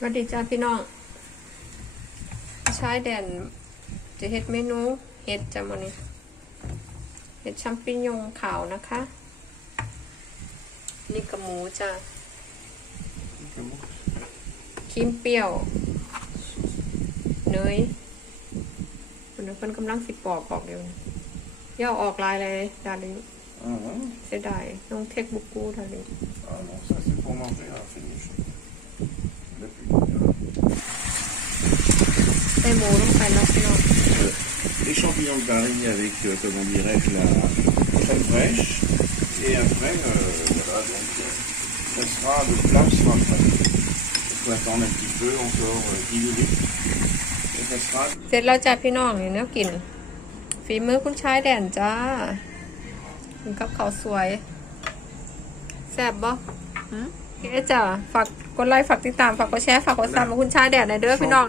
สวัสดีจ้าพี่น้องชายแดนจะเฮ็ดเมนูเฮ็ดจ้ามันนี้เฮ็ดชัมปิญญงขาวนะคะ นี่กระหมูจ้าครีมเปรี้ยว เนยคนนั้นเพิ่นกำลังสิปอกออกเดี๋ยวนี้ย่าเอาออกลายเลยดาลิ Ah ouais เสียดายน้องเทคบุกูดาลิ ใส่หมูลงไปแล้วพี่น้อง Les champignons de Paris avec, euh, comment dirais-je, la crème fraîche. Et après, euh, voilà, donc, euh, ça sera, le plat sera prêt. Il faut attendre un petit peu, encore euh, 10 minutes. Et ça sera เสร็จแล้วจ้าพี่น้องนี่เนื้อกิน ฝีมือคุณชายแดนจ้ากินกับข้าวสวย แซ่บบ่เอ๊ะจ้าฝากกดไลค์ ฝากติดตาม ฝากกดแชร์ ฝากกดซับมาคุณชายแดนในอยเด้อพี่น้อง